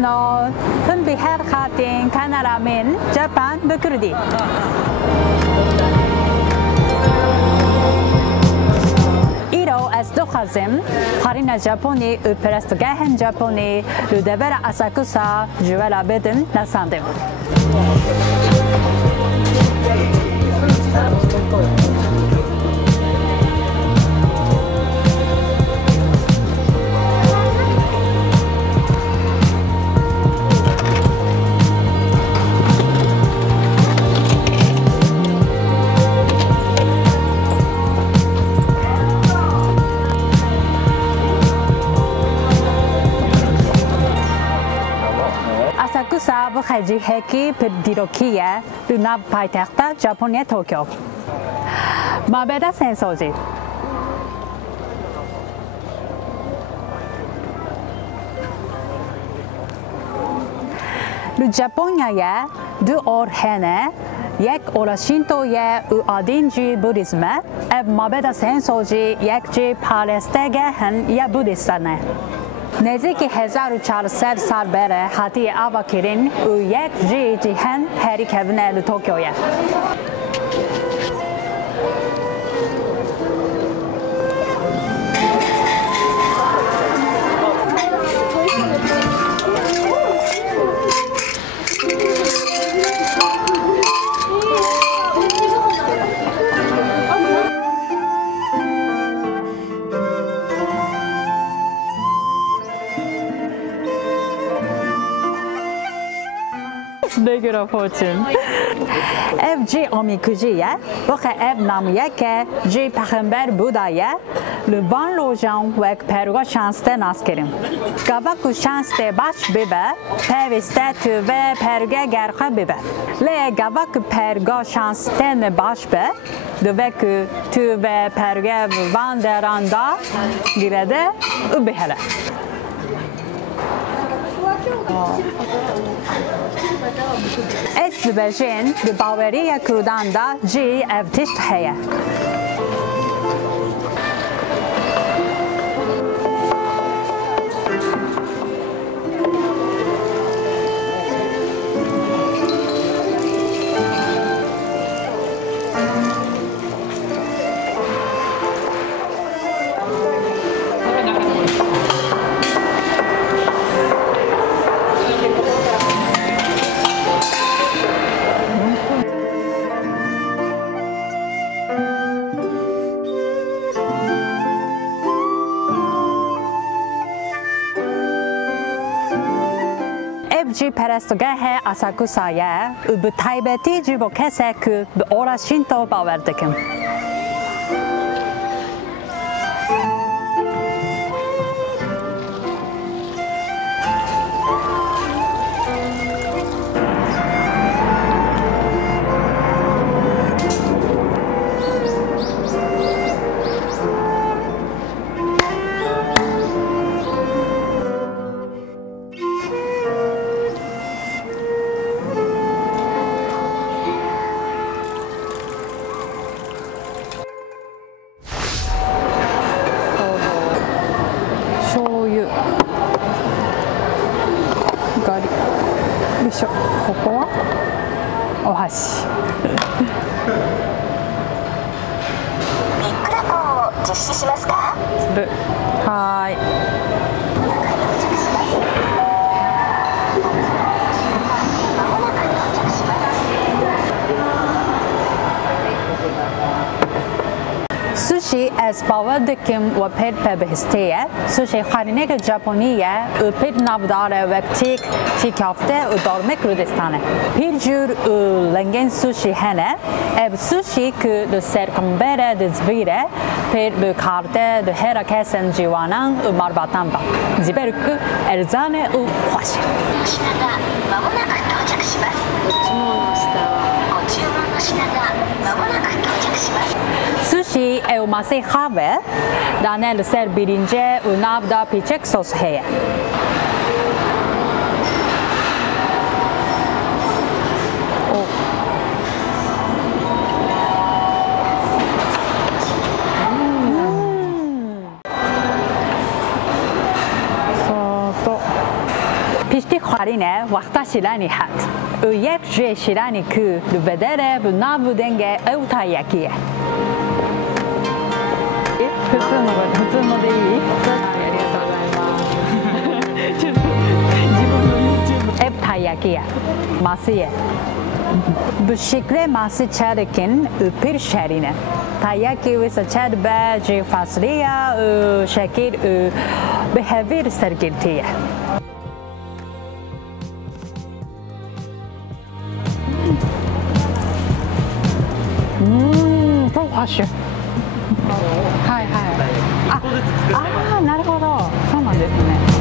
no Hunbiher Khatin Kanaramin Japan Bukurdi. Iro as Dokhazim, Harina Japoni, Uperestgahen Japoni, Ludevera Asakusa, Juela Beden, Nasandim. Asakusa Bukhaji Heki Pedirokiye, Lunab Paytakhta, Japonya Tokyo. Mabeda Sensoji. Le Japonya ye du or hene یک اوراشینتو یه او آدینجی بودیسمه اب مابدا سنسوجی یک جی پالستگه هن یا بودیستانه نزدیک 1400 سال بره حتی آواکیرین او یک جی جهن هری کبنه دو توکیویه Regular fortune. Ev G omikujiye, boke ev namye ke G peygamber budaye, le ban lojan vek pergo şanste naskerim. Gavaku şanste baş bibe, peviste tu ve perge gerha bibe. Le gavaku pergo şanste ne baş be, dövek tu ve perge van deranda girede ubihele. Es dibejin di baweriya Kurdan da jî ev tişt heye. Evci perestgah Asakusa'ya bu taybeti cibo kesek bu orashinto baverdikim.ここはお箸。ビッグ蛇行を実施しますか？する。はい。Sushi از باور دکم و پید پبهستیه سوشی خارینه ژاپنیه و پید نبوداره وقتی تیکافته و دارم کردستانه پیر جور لنگن سوشی هنه اب سوشی که دو سرکمبره دزویره پیر بکارده دو هر کسان جوانان و مربوطان با زیبر که ارزان و خوش. まもなく到着します。ご注文の品がまもなく到着します。 Sushi ev masih kahve, danel ser birinci u navda piçek sos heye. Pişti شیرینه وقتا شیرینی هست او یک جای شیرینی که دو بدره به نابودنگه او تا یکیه 普通のでいい？ありがとうございます。自分の YouTube ev tayakiye masiye. Bu şekilde masi çarıkin bir şerine. Tayaki ve saçar bacı fasulye şekil behavior sergiltiye. Çok hoş. はいはい。ああ、なるほど。そうなんですね。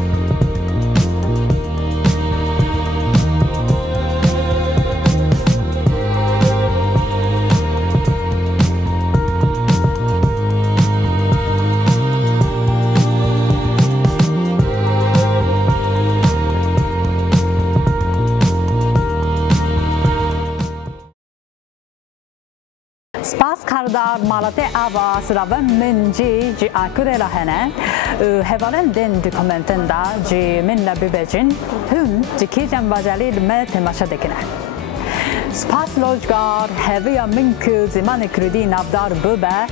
Spas kardar malate ava sırava minci ci akure lahene hevalen den dokumentenda ci minla bibecin hün ci kijan bajalil me temaşa dekine. Spas lojgar heviya minku zaman kredi navdar bube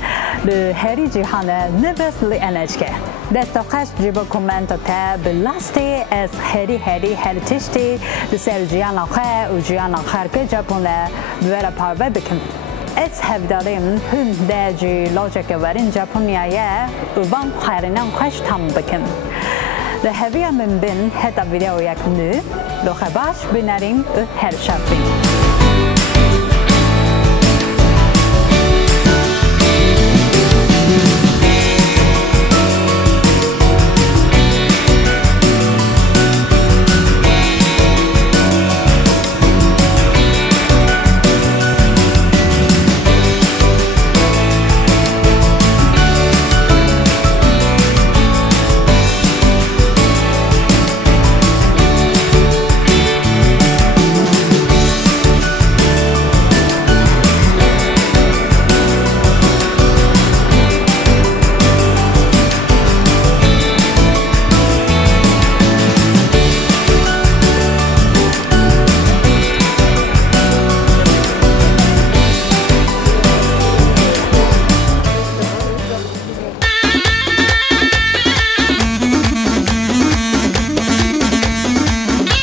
li heri cihane nevesli enerjke. Destokhash cibo komenta te belasti es heri heltişti li serciyana khe u ciyana kharke Japonle vera parve bikim. Ez hevdarim hün derci lojike verin Japonya'ya uvan khayrinan khash tam bikim. Le heviya min bin heta video yak nu lo khabash binarim her şafin.